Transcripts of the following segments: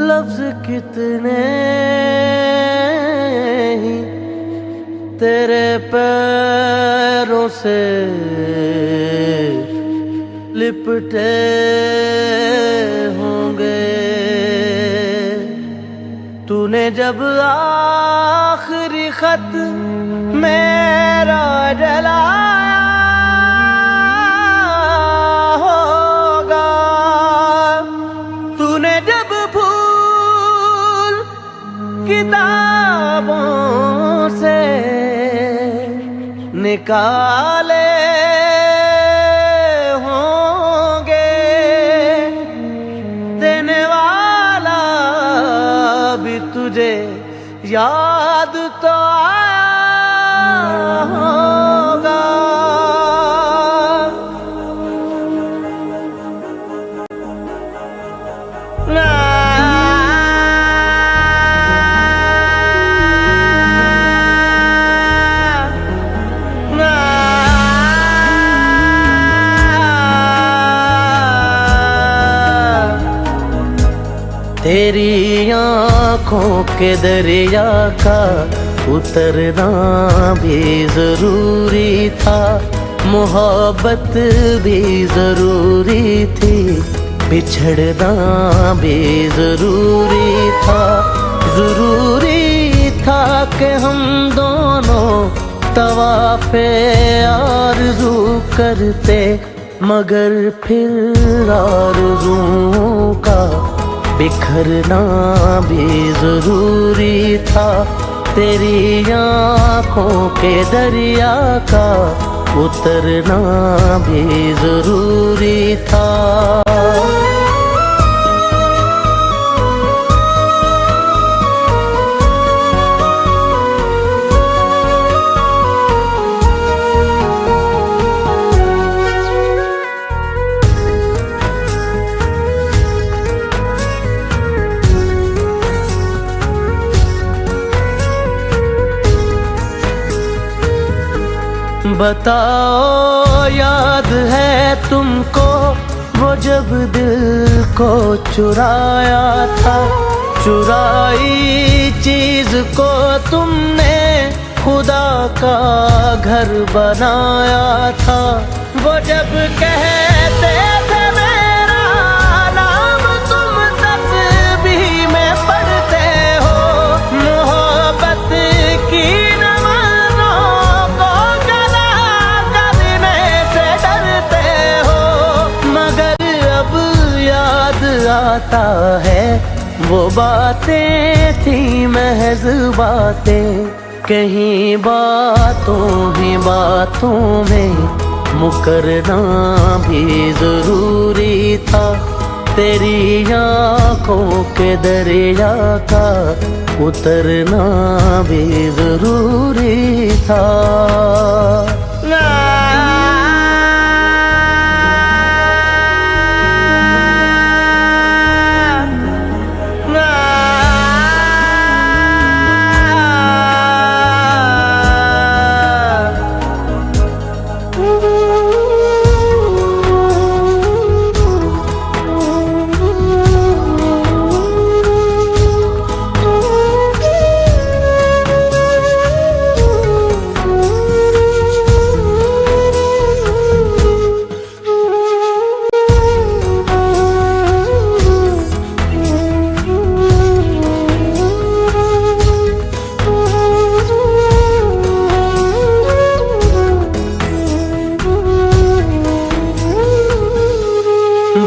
लफ्ज कितने ही तेरे पैरों से लिपटे होंगे। तूने जब आखिरी खत मेरा जलाया होगा, तूने जब फूल किताबों से निकाले होंगे, देने वाला भी तुझे याद तो आया होगा। तेरी आँखों के दरिया का उतरना भी जरूरी था, मोहब्बत भी जरूरी थी, बिछड़ना भी जरूरी था। जरूरी था कि हम दोनों तवाफ़े आरज़ू करते, मगर फिर आरज़ुओं का बिखरना भी जरूरी था। तेरी आँखों के दरिया का उतरना भी जरूरी था। बताओ याद है तुमको वो जब दिल को चुराया था, चुराई चीज को तुमने खुदा का घर बनाया था। वो जब कहते थे मेरा नाम तुम तस्बीह में पढ़ते हो, मोहब्बत की आता है वो बातें थी महज बातें, कहीं बातों ही बातों में मुकरना भी जरूरी था। तेरी आँखों के दरिया का उतरना भी जरूरी था।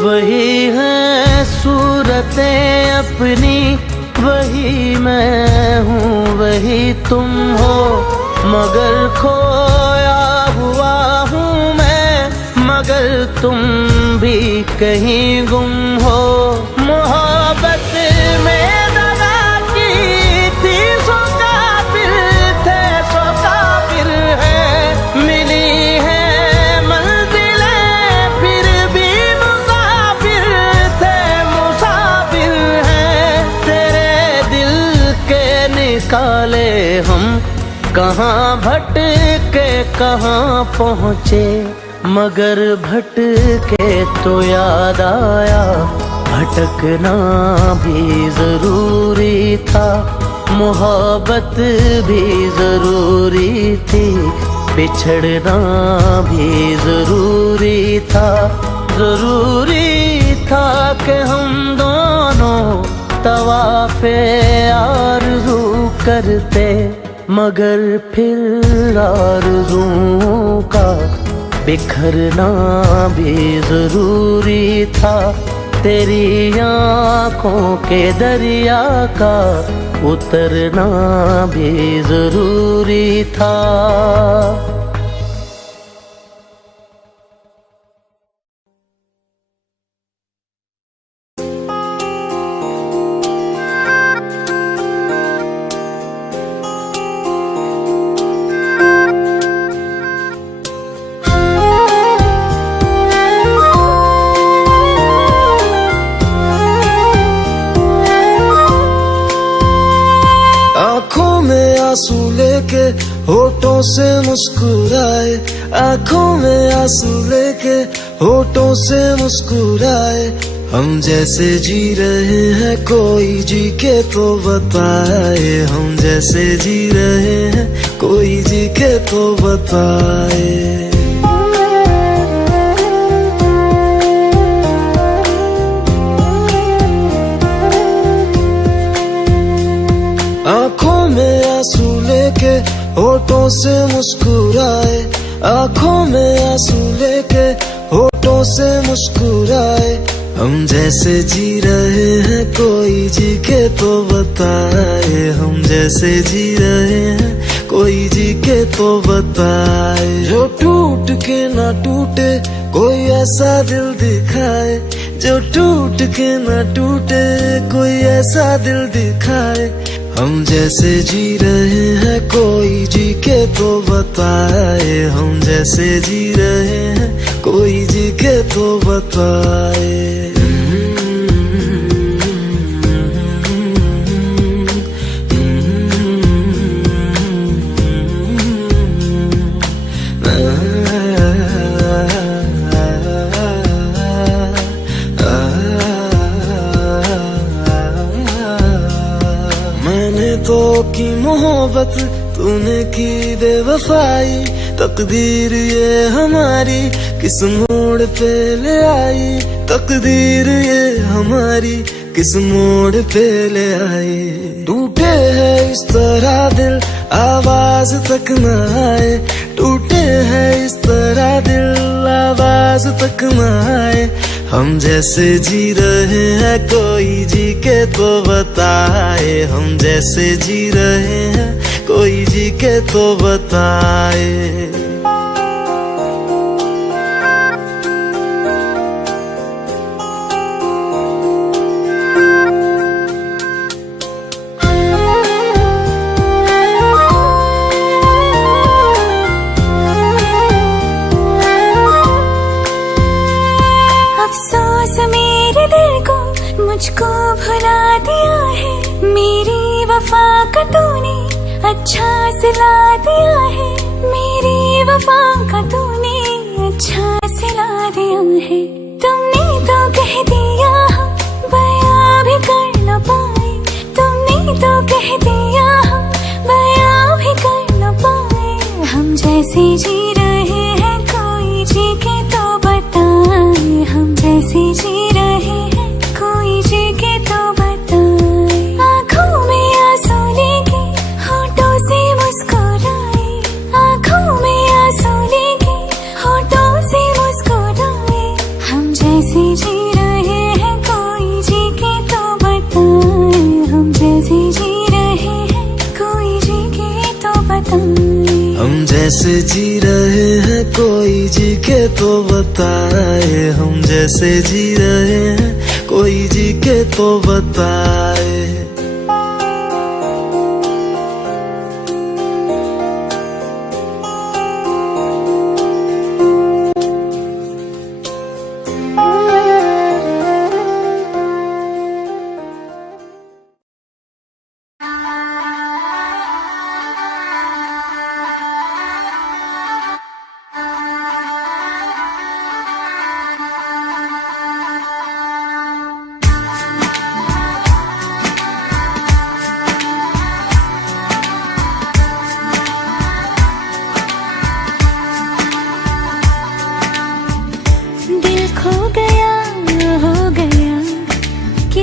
वही है सूरतें अपनी, वही मैं हूँ वही तुम हो, मगर खोया हुआ हूँ मैं, मगर तुम भी कहीं गुम हो। मोहब्बत में दगा की थी सो काफिर थे सो काफिर है, मिली है निकाले हम, कहाँ भटके कहाँ पहुँचे, मगर भटके तो याद आया भटकना भी जरूरी था, मोहब्बत भी जरूरी थी, बिछड़ना भी जरूरी था। जरूरी था कि हम दोनों तवाफ़े आरज़ू करते, मगर फिर आरज़ुओं का बिखरना भी जरूरी था। तेरी आँखों के दरिया का उतरना भी जरूरी था। आँखों में आंसू लेके होठों से मुस्कुराए, आँखों में आंसू लेके होठों से मुस्कुराए। हम जैसे जी रहे हैं कोई जी के तो बताए, हम जैसे जी रहे हैं कोई जी के तो बताए। आँखों में आंसू लेके होठों से मुस्कुराए, आँखों में आंसू लेके होठों से मुस्कुराए। हम जैसे जी रहे हैं कोई जी के तो बताए, हम जैसे जी रहे हैं कोई जी के तो बताए। जो टूट के ना टूटे कोई ऐसा दिल दिखाए, जो टूट के ना टूटे कोई ऐसा दिल दिखाए। हम जैसे जी रहे हैं कोई जी के तो बताए, हम जैसे जी रहे हैं कोई जी के तो बताए। तो की मोहब्बत तूने की बेवफाई, तकदीर ये हमारी किस मोड़ पे ले आई, तकदीर ये हमारी किस मोड़ पे ले आई। टूटे है इस तरह दिल आवाज तक न आए, टूटे है इस तरह दिल आवाज तक न आए। हम जैसे जी रहे हैं कोई जी के तो बताए, हम जैसे जी रहे हैं कोई जी के तो बताए। अफसोस मेरे दिल को मुझको भुला दिया है, मेरी वफा का तूने अच्छा सिला दिया है, मेरी वफा का तूने अच्छा सिला दिया है। तुमने तो कह दिया हम बयां भी कर न पाए, तुमने तो कह दिया हम बयां भी कर न पाए। हम जैसे जी रहे हैं कोई जी के तो बताए, हम जैसे जी रहे हैं कोई जी के तो बताए। आँखों में आंसू लेके होठों से मुस्कुराए, आँखों में आंसू लेके होठों से मुस्कुराए। हम जैसे जी रहे हैं कोई जी के तो बताए, हम जैसे जी रहे हैं कोई जी के तो बताए। हम जैसे जी रहे हैं कोई जी के तो बताए, हम जैसे जी रहे हैं कोई जी के तो बताए।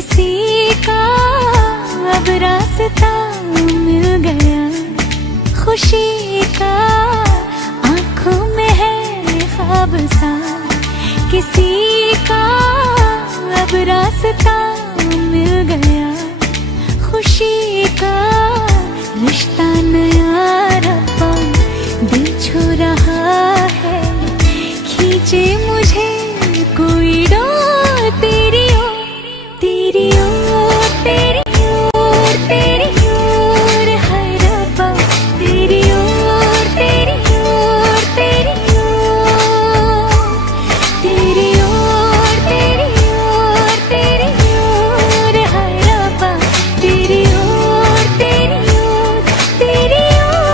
किसी का अब रास्ता मिल गया, खुशी का आंखों में है ख्वाब सा। किसी का अब रास्ता मिल गया, खुशी का रिश्ता नया रब्बा दिल छू रहा है। खींचे मुझे कोई डोर तेरी ओर, तेरी ओर, तेरी ओर, तेरी ओर है रब्बा, तेरी ओर, तेरी ओर, तेरी ओर, तेरी ओर, तेरी ओर, तेरी ओर है रब्बा, तेरी ओर, तेरी ओर, तेरी ओर।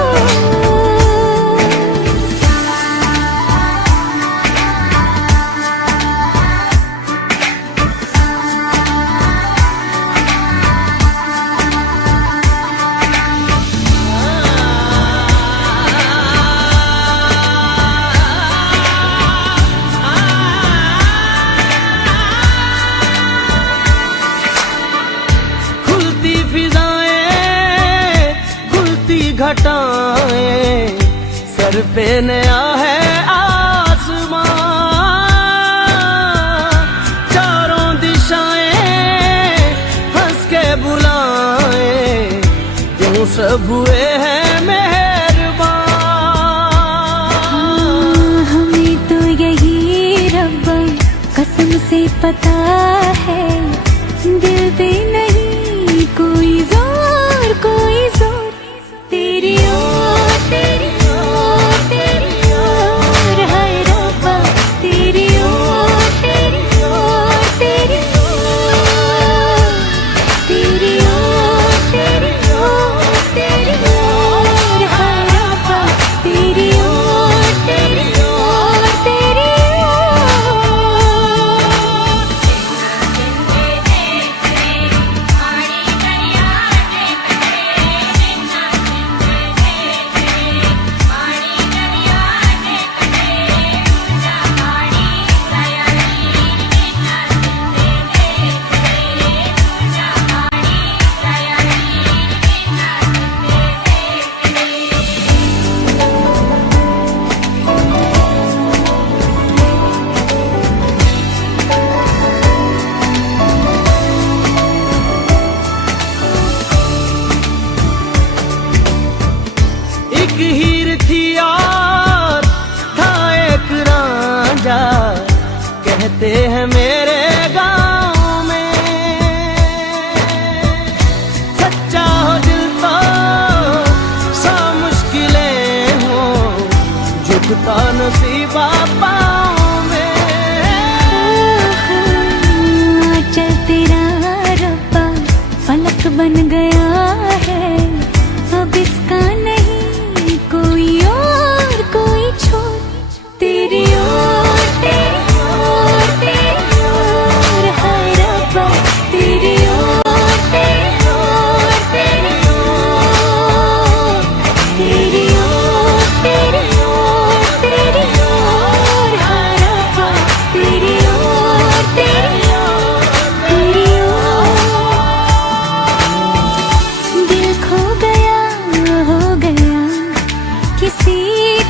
खुलती फिजाएं, खुलती घटाएं, सर पे नया है आसमां। चारों दिशाएं हंस के बुलाएं, यूं सब हुए हैं मेहरबान। हमें तो यही रब्बा कसम से पता है, दिल पे नहीं कोई जोर, कोई जोर। तेरी ओर, तेरी ओर, तेरी ओर है रब्बा, तेरी ओर, तेरी ओर, तेरी ओर, तेरी ओर, तेरी ओर, तेरी ओर है रब्बा, तेरी ओर, तेरी ओर, तेरी ओर। एक हीर थी और था एक रांझा, कहते हैं मेरे गांव में। सच्चा हो दिल तो सौ मुश्किलें हो, झुकता नसीबा पाँव में। चल तेरा रब्बा फलक बन गया है, अब इसका नहीं कोई और, कोई छोर। तेरी ओर, तेरी ओर, तेरी ओर है रब्बा, तेरी ओर, तेरी ओर, तेरी ओर, तेरी ओर, तेरी ओर, तेरी ओर है रब्बा, तेरी ओर, तेरी ओर, तेरी ओर। दिल खो गया, हो गया, किसी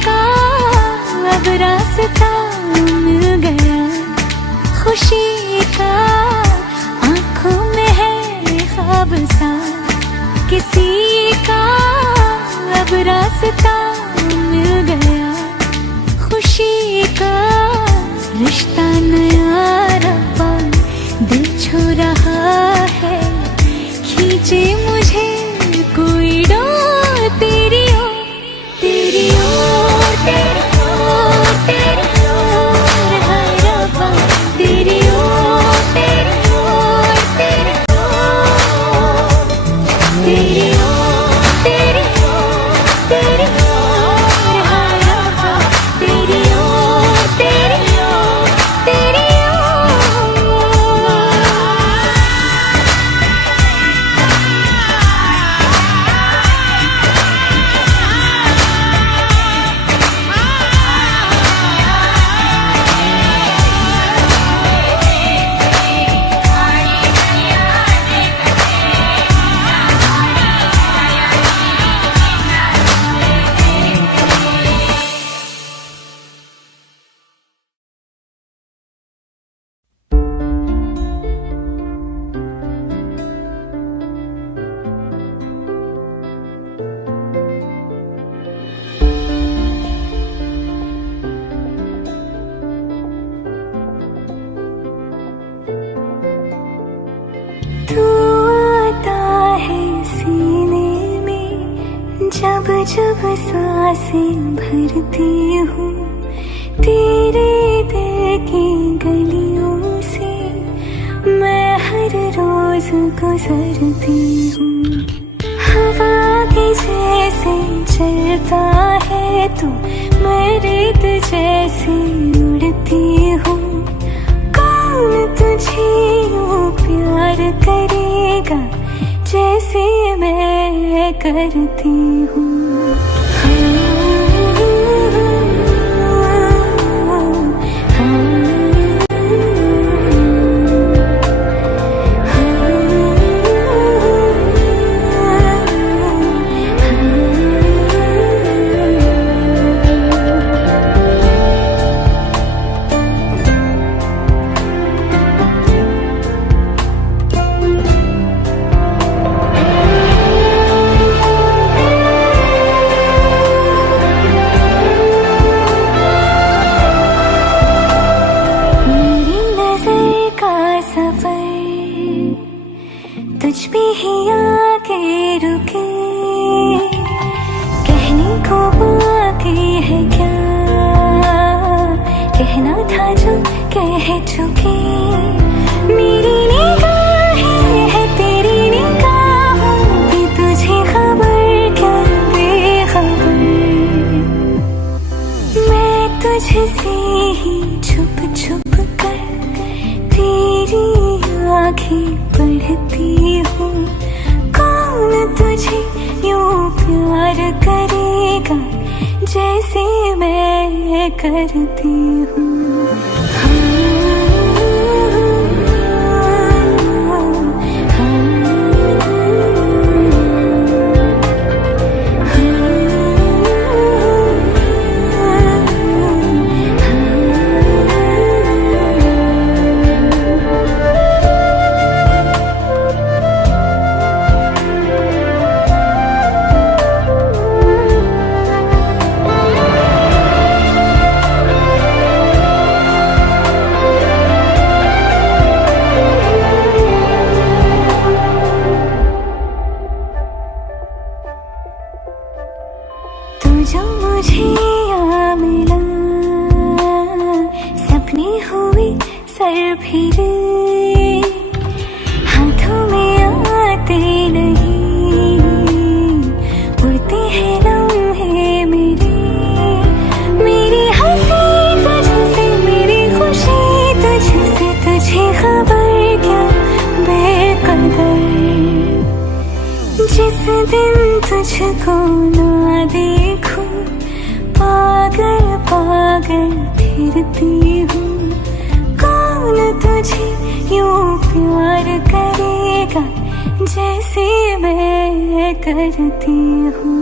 का अब रास्ता मिल गया, खुशी का आंखों में है ख्वाब सा। किसी का अब रास्ता मिल गया, खुशी का रिश्ता नया रब्बा दिल छू रहा है। खींचे मुझे कोई डोर तेरी ओर, तेरी ओर, तेरी ओर, तेरी ओर है रब्बा, तेरी ओर, तेरी ओर, तेरी ओर, तेरी ओर, तेरी ओर, तेरी ओर है रब्बा, तेरी ओर, तेरी ओर, जब जब सांसें भरती हूँ तेरे दिल की गलियों से, मैं हर रोज गुजरती हूँ। हवा के जैसे चलता है तू, मैं रेत जैसे उड़ती हूँ। कौन तुझे यूँ प्यार करेगा जैसे मैं करती हूँ। तुझ पे ही आके रुके, कहने को बाकी है क्या, कहना था जो कह चुके। मेरी निगाहें है तेरी निगाहों की, तुझे खबर क्या बेखबर। मैं तुझसे ही छुप छुप कर तेरी आँखें पढ़ती हूँ। कौन तुझे यूँ प्यार करेगा जैसे मैं करती हूँ। जो मुझे यहाँ मिला, सपने हुए सर फिरे, हाथों में आते नहीं, उड़ते हैं लम्हे मेरे। मेरी हंसी तुझसे, मेरी खुशी तुझसे, तुझे खबर क्या बेकदर। जिस दिन तुझको ना देखूं, पागल पागल फिरती हूँ। कौन तुझे यूँ प्यार करेगा जैसे मैं करती हूँ।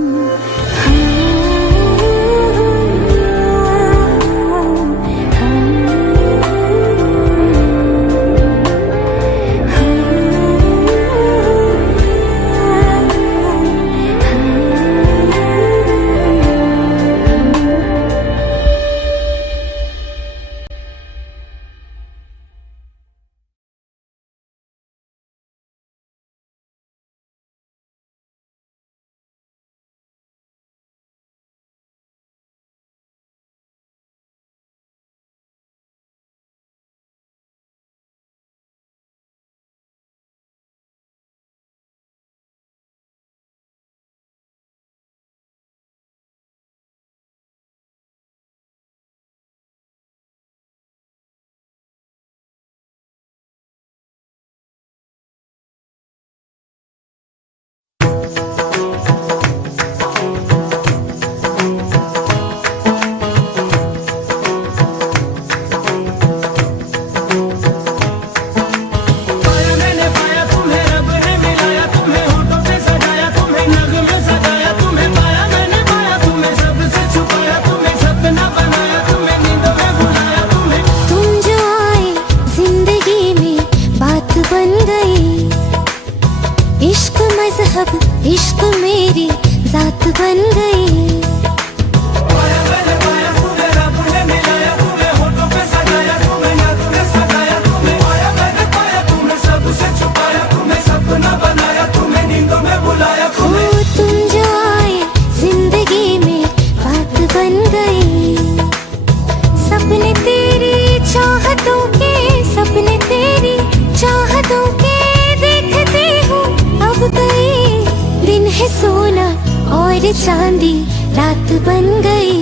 और चांदी रात बन गई।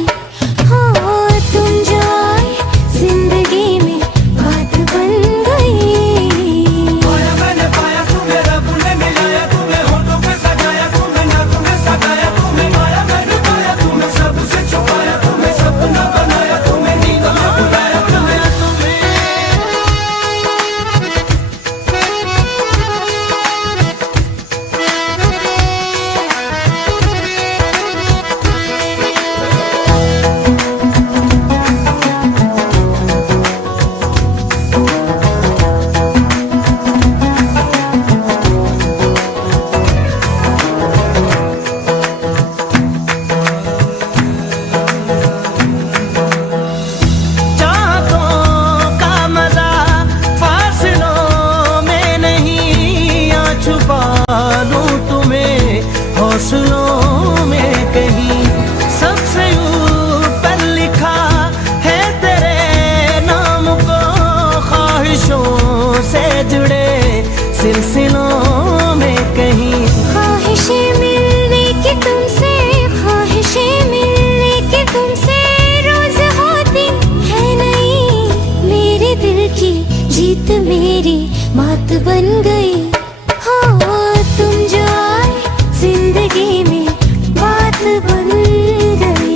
हो तुम जो आए जिंदगी में बात बन गई। पाया मैंने पाया तुम्हें, रब ने मिलाया तुम्हें, होठों पे सजाया तुम्हें, नाकों में सगाया तुम्हें। पाया मैंने पाया तुम्हें, सबसे छुपाया तुम्हें, सपना बनाया तुम्हें, नींदों में बुलाया तुम्हें। हौसलों में कहीं सबसे ऊपर लिखा है तेरे नाम को, ख्वाहिशों से जुड़े सिलसिलों में कहीं। ख्वाहिशें मिलने की तुमसे, ख्वाहिशें मिलने की तुमसे रोज होती है नहीं। मेरे दिल की जीत मेरी मात बन गई। हो तुम जो आए जिंदगी में बात बन गई।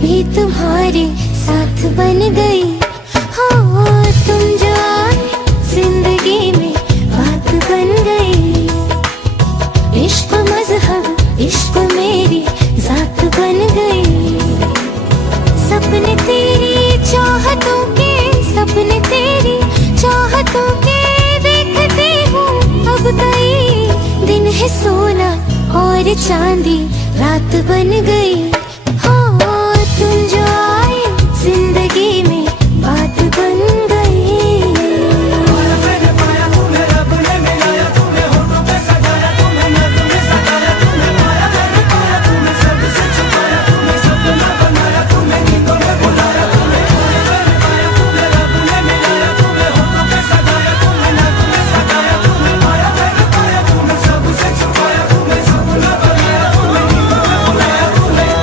भी तुम्हारे साथ बन गई। हो तुम जो आए जिंदगी में बात बन गई। इश्क मजहब इश्क मेरी जात बन गई। सपने तेरी चाहतों के, सपने तेरी चाहतों के देखती हूँ अब कई दिन है सोना और चांदी रात बन गई। तुम जो आए जिंदगी में बात बन गई। पाया मैंने पाया तुम्हें, रब ने मिलाया तुम्हें, होठों पे सजाया तुम्हें, नाकों में सगाया तुम्हें। पाया मैंने पाया तुम्हें, सबसे छुपाया तुम्हें, सपना बनाया तुम्हें, नींदों में बुलाया तुम्हें। पाया मैंने पाया तुम्हें, रब ने मिलाया तुम्हें, होठों पे सजाया तुम्हें, नाकों में सगाया तुम्हें। पाया मैंने पाया तुम्हें, सबसे छुपाया तुम्हें, सपना बनाया तुम्हें, नींदों में बुलाया तुम्हें।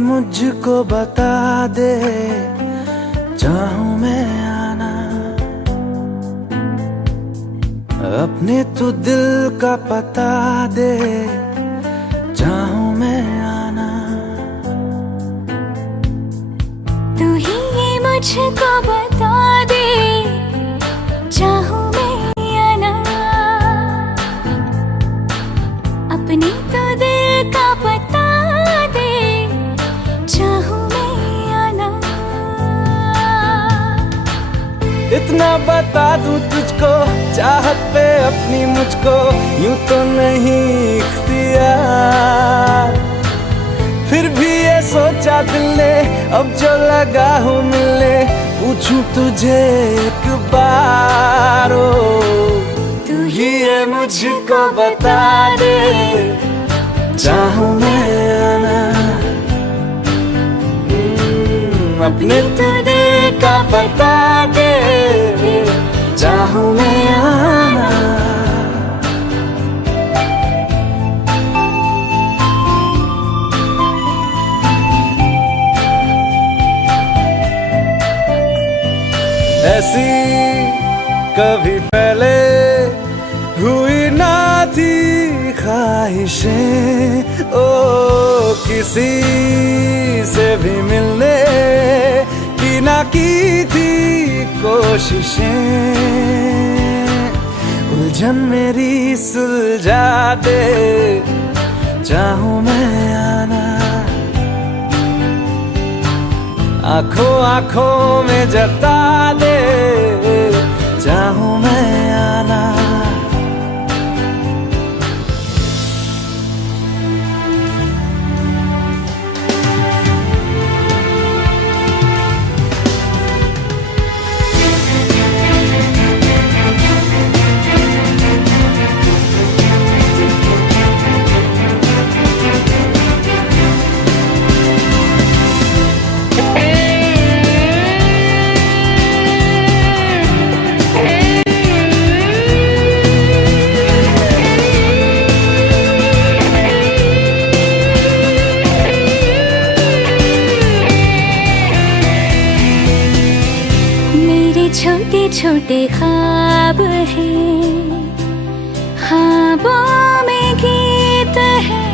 मुझको बता दे, चाहूं मैं आना, अपने तू दिल का पता दे, चाहूं मैं आना। तू ही ये मुझको बता दे, चाहूं मैं आना, अपने तो दिल का पता दे, चाहूं मैं आना। कितना बता दूं तुझको, चाहत पे अपनी मुझको यूं तो नहीं इख्तियार। फिर भी ये सोचा दिल ने, अब जो लगा हूँ मिलने, पूछूं तुझे एक बार। ओ तू ही ये मुझको बता दे, चाहूं मैं आना अपने तो दिल का बता दे, चाहूं मैं आना। ऐसी कभी पहले हुई ना थी ख्वाहिशें, ओ किसी से भी मिलने की ना की थी कोशिशें। उलझन मेरी सुलझा दे, चाहूं मैं आना आंखों आंखों में जता दे, चाहूं मैं आना। छोटे छोटे ख्वाब हैं, ख्वाबों में गीत है,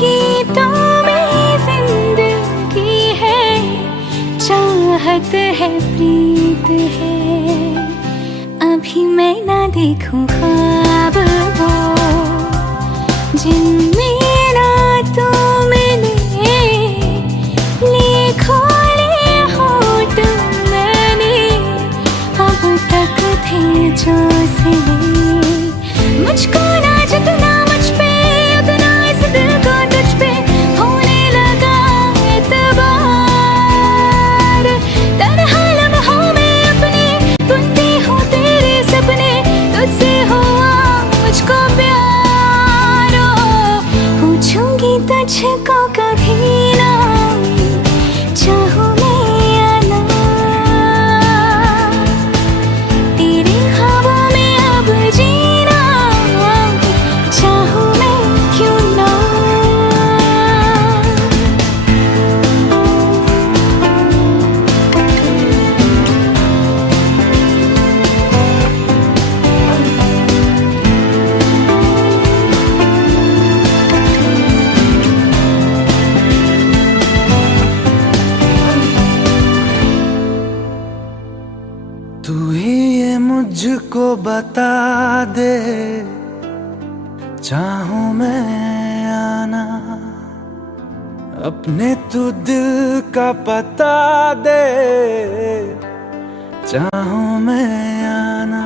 गीतों में जिंदगी है, चाहत है प्रीत है। अभी मैं ना देखूं ख्वाब वो जिनमें ना तू मिले, लिखो जो सिले। मुझको ना जितना मुझ पे, उतना इस दिल को तुझ पे होने लगा एतबार। तन्हा लम्हों में अपने बुनती हूँ तेरे सपने, तुझसे हुआ मुझको प्यार। पूछूंगी तुझको कभी ना, चाहूं तू ही ये मुझको बता दे, चाहूं मैं आना अपने तू दिल का पता दे, चाहूं मैं आना।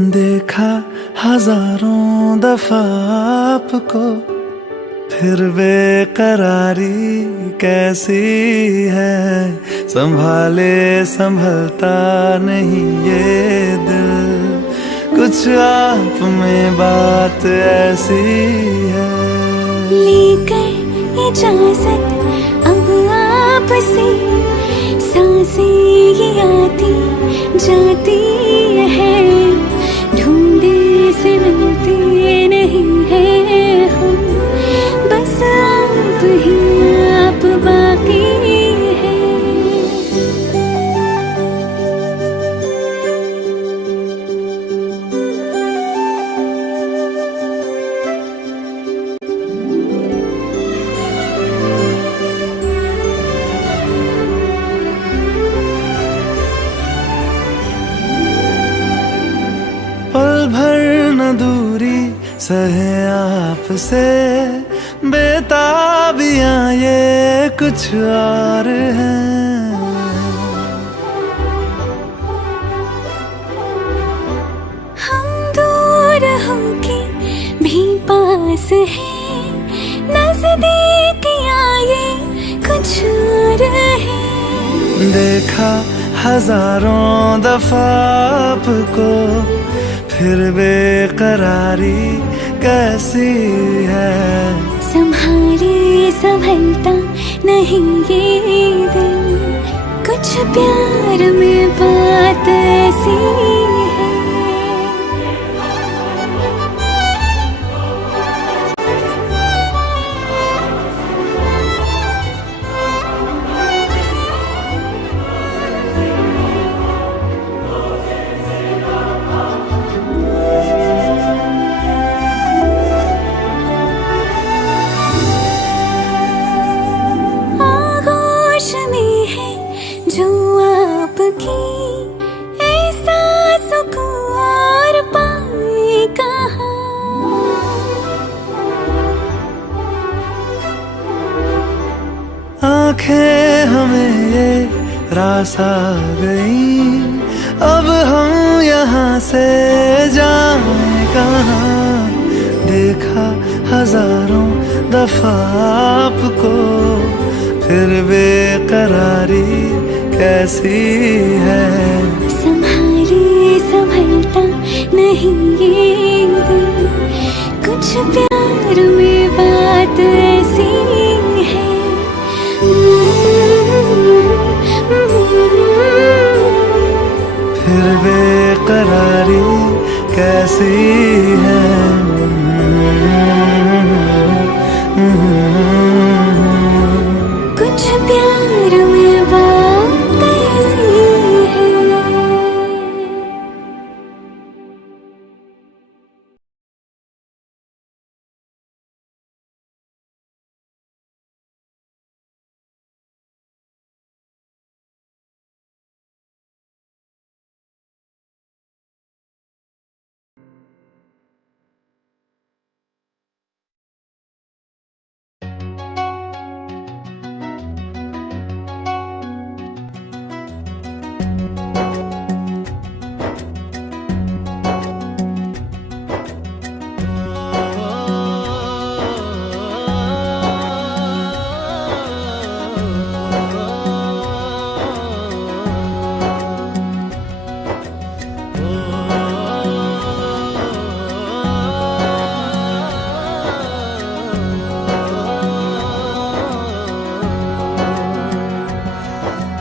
देखा हजारों दफा आपको, फिर बेकरारी कैसी है। संभाले संभलता नहीं ये दिल, कुछ आप में बात ऐसी है। लेकर इजाजत अब आपसे, सांसें ये आती जाती है, ढूंढे से मिलते नहीं है हम, बस आप ही आप बाकी है। पल भर न दूरी सहे आपसे, बेताबियां ये कुछ और हैं। हम दूर होके भी पास हैं, नजदीकियां ये कुछ और है। देखा हजारों दफा आपको, फिर बेकरारी कैसी है। संभाले संभलता नहीं ये दिल, कुछ प्यार में बात ऐसी है। आगोश में है जो आपकी, ऐसा सुकून और पाए कहाँ। आंखें हमें ये रास आ गई, अब हम यहाँ से जाएं कहाँ। देखा हजारों दफा आपको, फिर बेकरारी कैसी है। संभाले संभलता नहीं ये दिल, कुछ प्यार में बात ऐसी है। फिर बेकरारी कैसी है। कुछ प्यार में बात ऐसी है।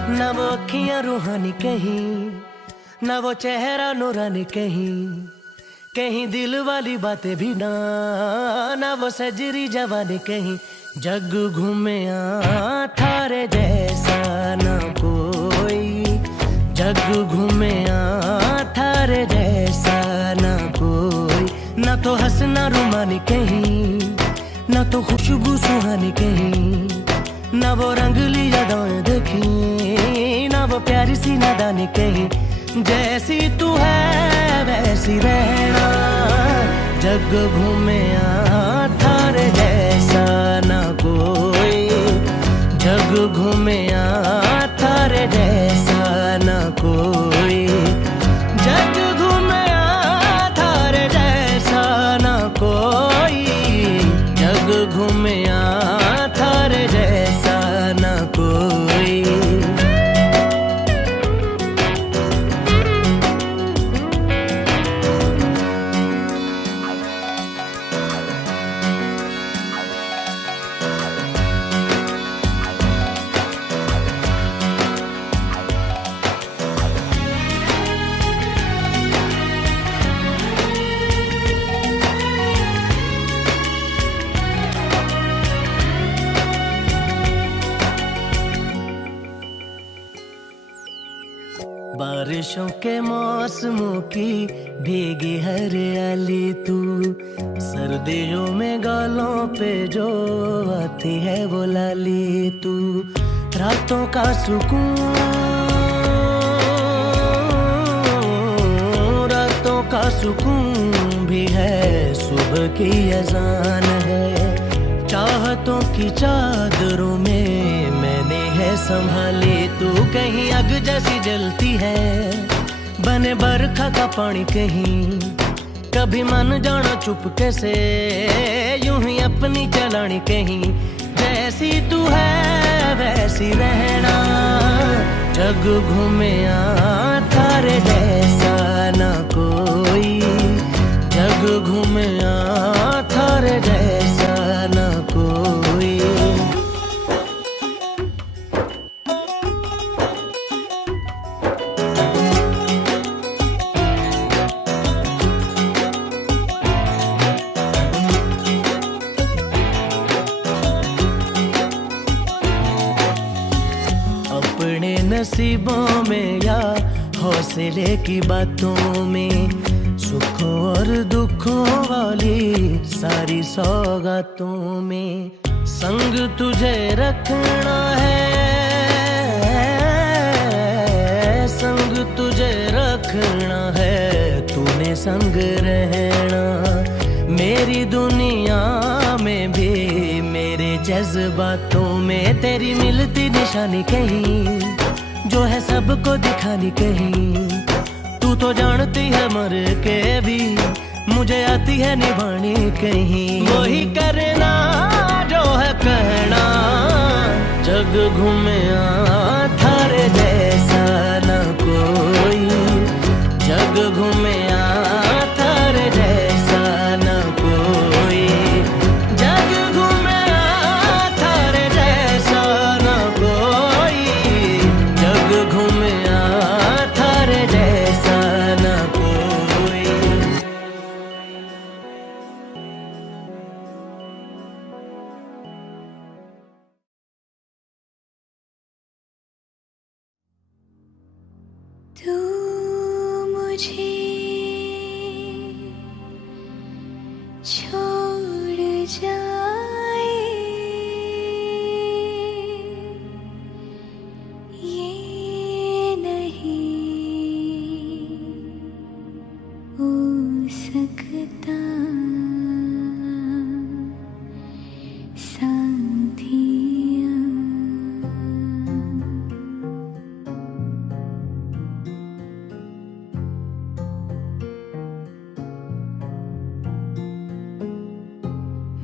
न वो अखियां रूहानी कहीं, न वो चेहरा नूरानी कहीं, कहीं दिल वाली बातें भी ना, न वो सजरी जवानी कहीं। जग घूमे थारे जैसा न कोई, जग घूमे थारे जैसा न कोई। न तो हंसना रुमानी कहीं, न तो खुशबू सुहानी कहीं, न वो रंगली यादें देखी, न वो प्यारी सी नादानी कहीं। जैसी तू है वैसी रहना, जग घूमे थारे जैसा न कोई, जग घूमे थारे जैसा न कोई, जग घूमे बारिशों के मौसमों की भीगी हरियाली तू, सर्दियों में गालों पे जो आती है वो लाली तू, रातों का सुकून, रातों का सुकून भी है, सुबह की अजान है, चाहतों की चादरों में मैंने है संभाली तू, कहीं आग जैसी जलती है, बने बरखा का पानी कहीं, कभी मन जाना चुपके से, यूं ही अपनी चलानी कहीं, जैसी तू है वैसी रहना, जग घूमे थारे जैसा ना कोई, जग घूमे थारे जैसा ना कोई। अपने नसीबों में या हौसले की बातों में, सुखों और दुखों वाली सारी सौगातों में, संग तुझे रखना है, संग तुझे रखना है, तूने संग रहना, मेरी दुनिया में भी मेरे जज्बातों में, तेरी मिलती निशानी कहीं, जो है सबको दिखानी कहीं, तू तो जानती है मर के भी मुझे आती है निभानी कहीं, वही करना जो है कहना, जग घूमे थारे जैसा ना कोई, जग घूमे थारे जैसा ना कोई, जग घूमे थारे जैसा ना कोई, जग घूमे थारे जैसा ना कोई। तू मुझे छोड़ जाए, ये नहीं हो सकता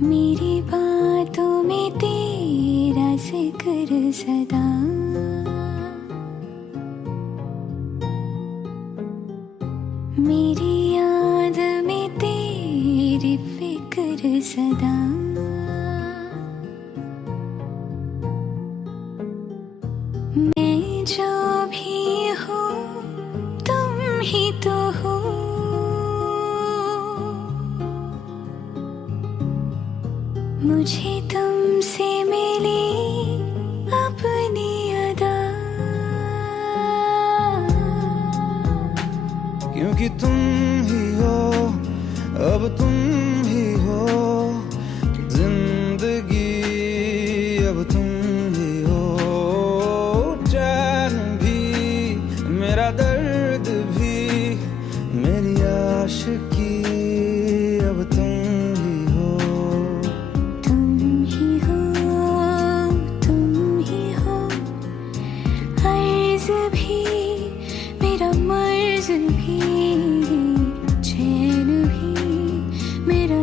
मेरी बातों में तेरा जिक्र सदा, मेरी याद में तेरी फिक्र सदा, मैं जो भी हूँ तुम ही तो हो, मुझे तुमसे मिली अपनी अदा, क्योंकि तुम ही हो, अब तुम ही हो, जिंदगी अब तुम ही हो, चैन भी मेरा दर्द भी मेरी आशिकी अब तुम ही हो, तुम ही हो, तुम ही हो, अर्ज भी मेरा मर्ज भी, चैन भी मेरा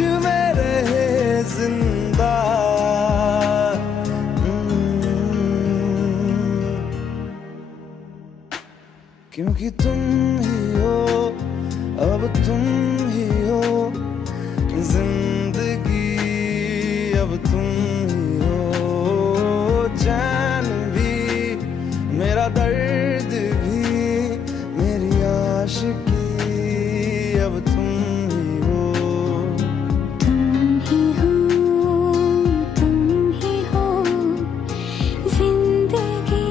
में रहे जिंदा। क्योंकि तुम ही हो, अब तुम ही हो जिंदगी, अब तुम ही हो चैन भी, मेरा दर्द भी, मेरी आशिकी, अब तुम ही हो। तुम ही हो, तुम ही हो जिंदगी,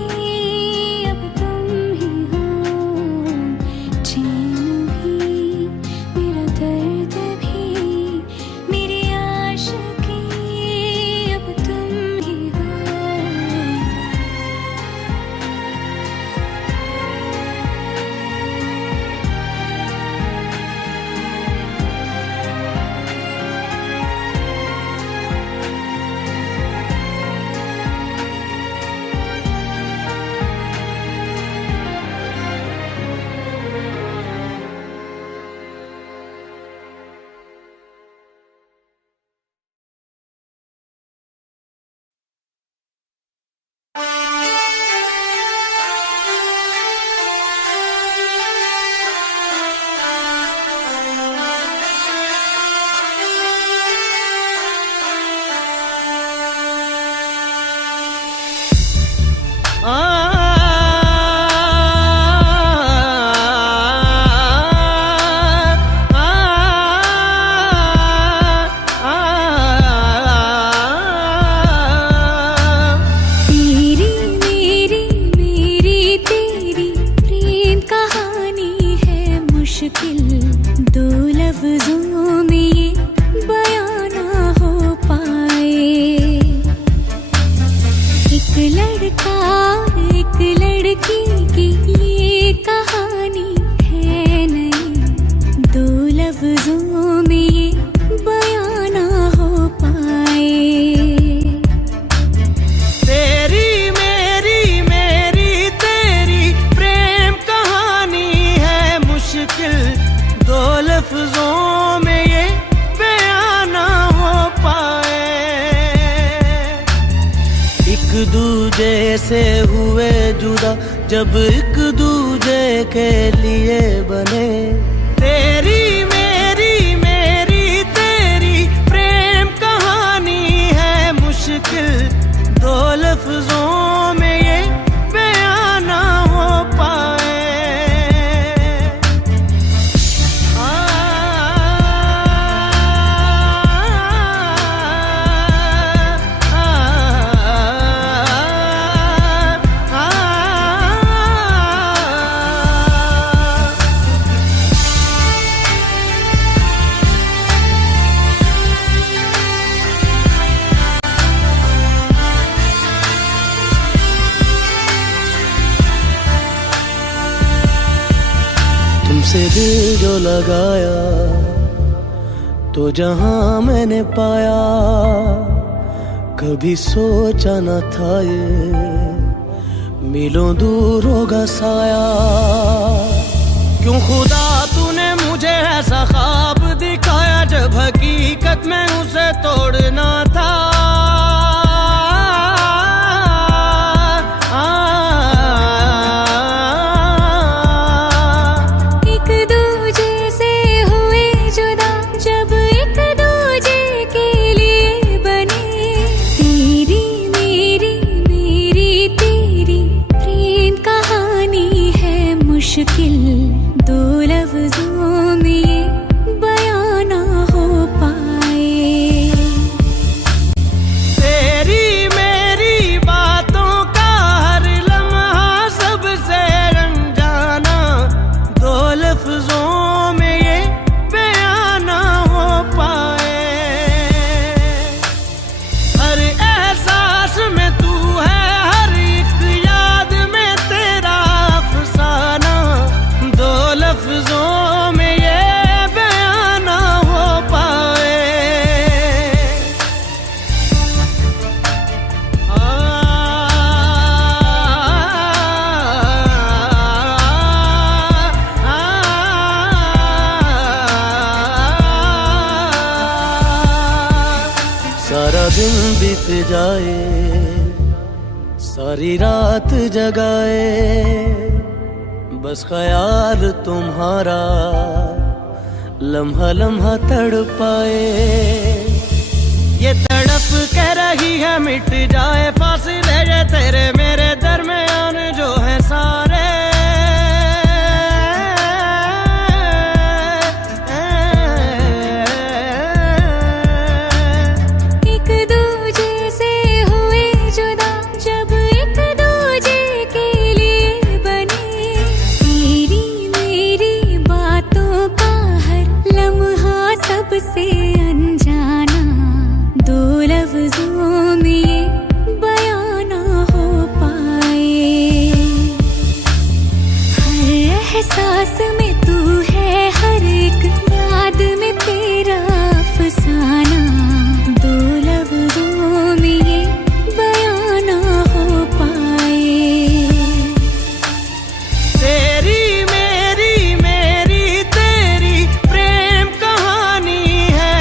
अब तुम ही हो चैन भी, मेरा दर्द भी, मेरी आशिकी, अब तुम ही हो। तेरी मेरी मेरी तेरी प्रेम कहानी है मुश्किल, दो लफ्जों में ये बयां ना हो पाए। एक लड़का एक लड़की की ये कहानी है नहीं, दो लफ्जों में ये बयां ना हो पाए। तेरी मेरी मेरी तेरी प्रेम कहानी है मुश्किल, दो लफ्जों में ये बयां ना हो पाए। एक दूजे से हुए जुदा जब एक दूजे के लिए बने। तेरी मेरी मेरी तेरी प्रेम कहानी है मुश्किल, दो लफ्जों में ये बयां ना हो पाए। तुमसे दिल जो लगाया तो जहां मैंने पाया, कभी सोचा न था ये मिलों दूर होगा साया। क्यों खुदा तूने मुझे ऐसा ख्वाब दिखाया, जब हकीकत में उसे तोड़ना था। मुश्किल दो लफ्जों में ये बयां ना हो पाए। दिन बीत जाए, सारी रात जगाए, बस ख्याल तुम्हारा लम्हा लम्हा तड़पाए। ये तड़प के रही है मिट जाए फासले ये तेरे मेरे दरमियान जो है सारे। एक दूजे से हुए जुदा जब एक दूजे के लिए बने, तेरी मेरी बातों का हर लम्हा सबसे अनजाना, दो लफ्जों में ये बयां ना हो पाए। हर एहसास में तू है, हर एक याद में तेरा अफसाना, दो लफ्जों में ये बयां ना हो पाए। तेरी मेरी मेरी तेरी प्रेम कहानी है,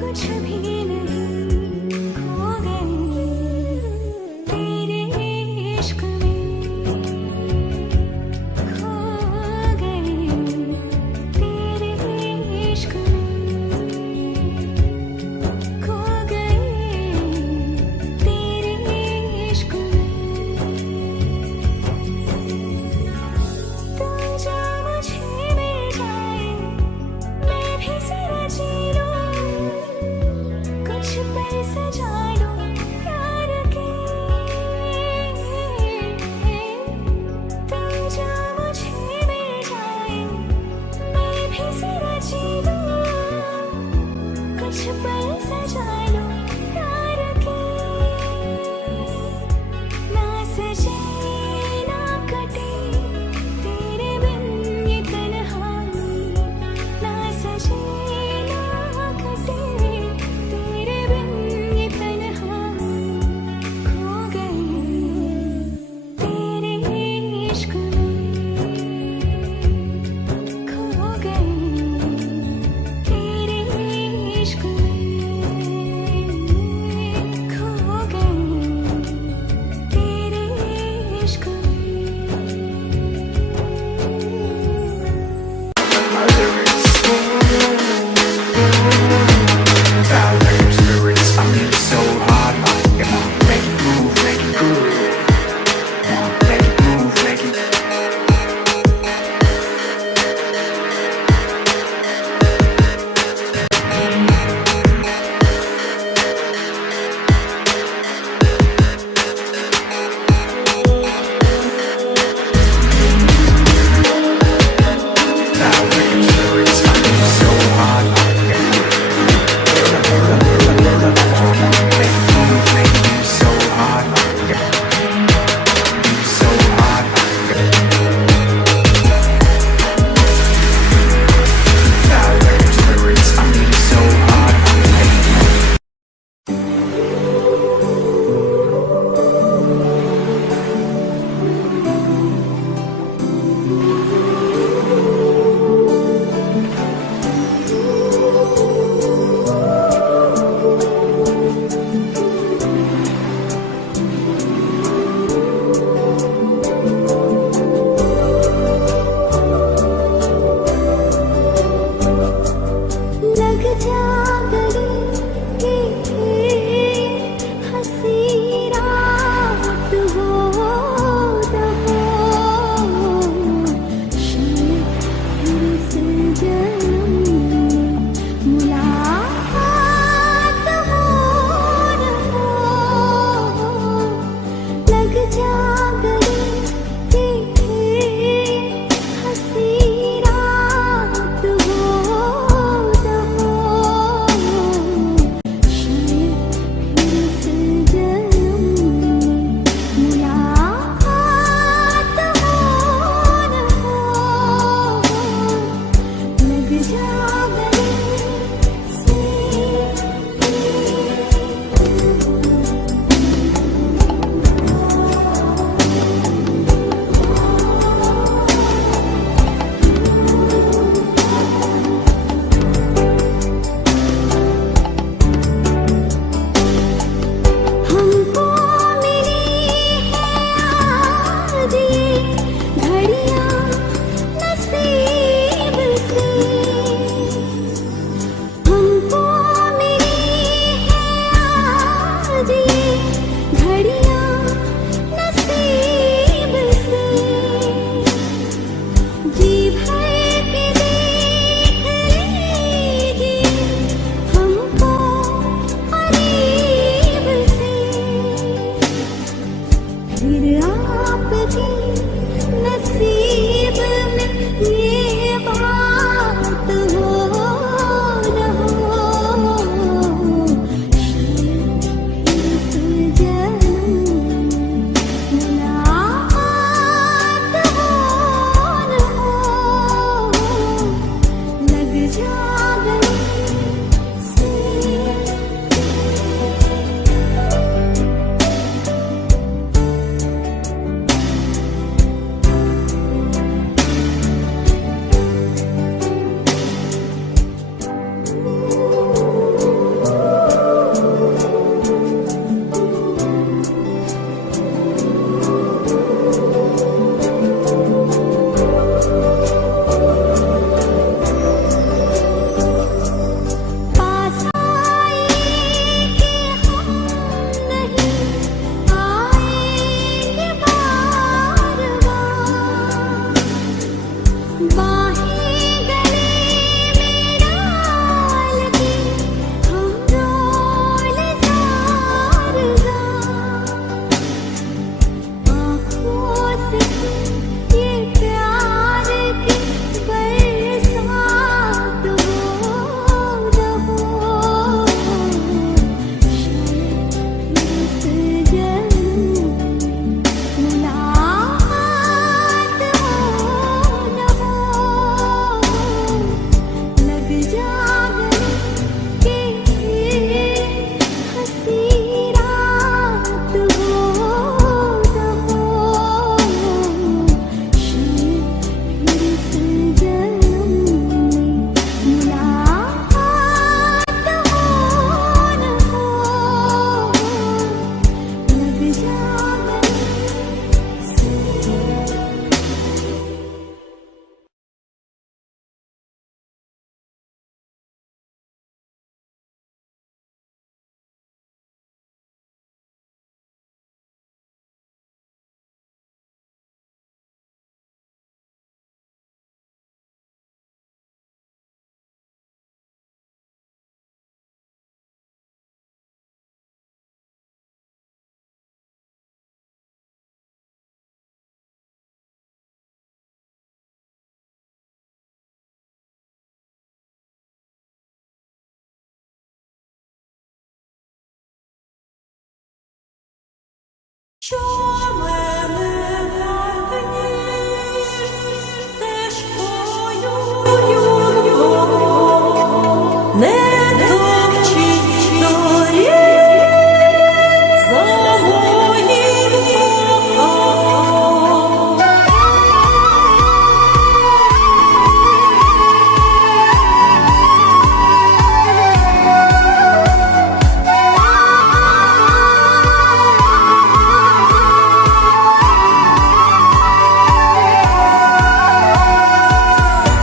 कुछ भी नहीं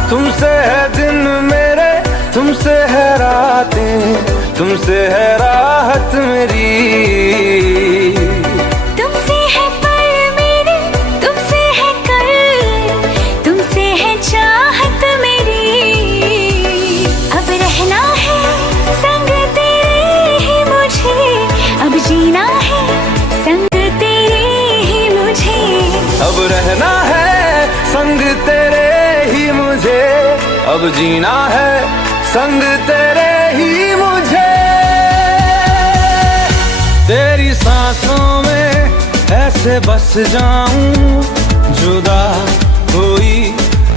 तुमसे है दिन मेरे, तुमसे है रातें, तुमसे है राहत मेरी। तुमसे है पल मेरे, तुमसे है कल, तुमसे है चाहत मेरी। अब रहना है संग तेरे ही मुझे, अब जीना है संग तेरे ही मुझे। अब रहना है संग तेरे ही मुझे, अब जीना है संग तेरे ही मुझे। तेरी सांसों में ऐसे बस जाऊं, जुदा कोई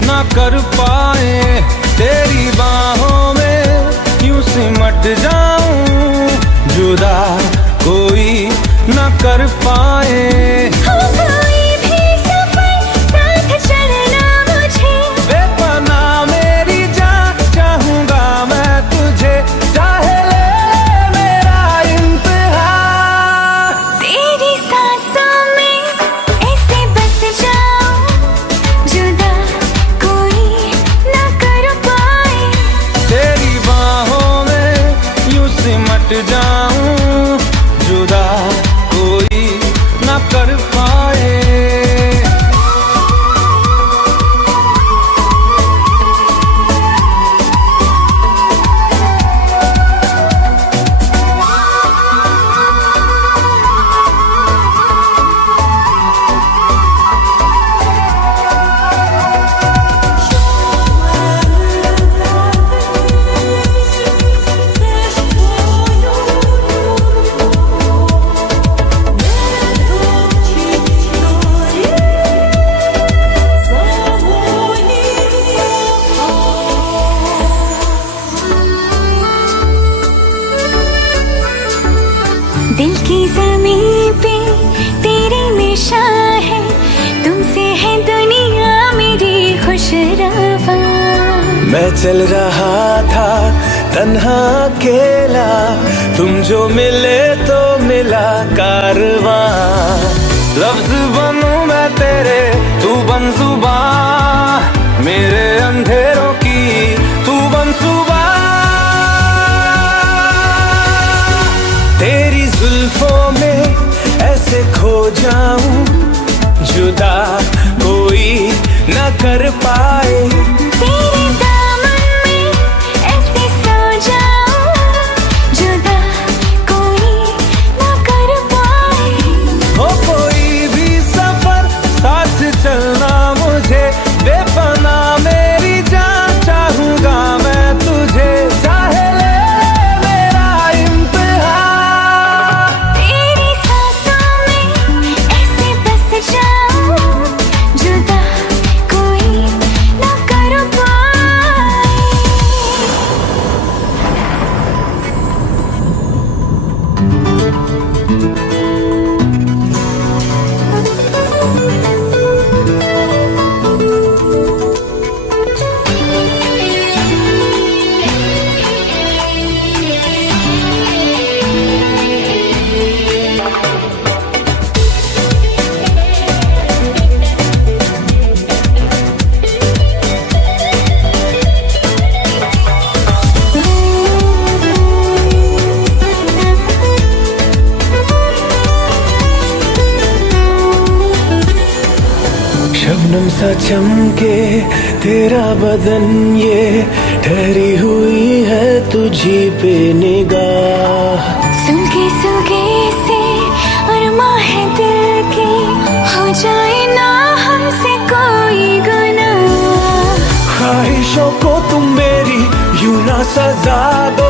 ना कर पाए। तेरी बाहों में यूं सिमट जाऊं, जुदा कोई ना कर पाए। सिमट जाऊं, जुदा कोई ना कर पाए। दिल की ज़मीं पे तेरी निशान है, तुमसे है दुनिया मेरी खुशरवा। मैं चल रहा था तन्हा अकेला, तुम जो मिले तो मिला कारवां। लफ्ज बनूं मैं तेरे, तू बन जुबां, मेरे अंधेरों की तू बन सुबह। तेरी जुल्फों में ऐसे खो जाऊं, जुदा कोई न कर पाए। तेरे दामन में ऐसे सो जाऊं, जुदा कोई न कर पाए। हो कोई भी सफर साथ चलना मुझे, बेपना मेरी जान चाहूंगा मैं तुझे। चाहे ले मेरा इम्तिहान, तेरी सांसों में ऐसे बस जाऊं, जुदा कोई न कर पाए। शबनम सा चमके तेरा बदन, ये ठहरी हुई है तुझी पे निगाह। सुलगे सुलगे से अरमा है दिल की, हो जाए ना हमसे कोई गुनाह। ख्वाहिशों को तुम मेरी यूं ना सजा दो,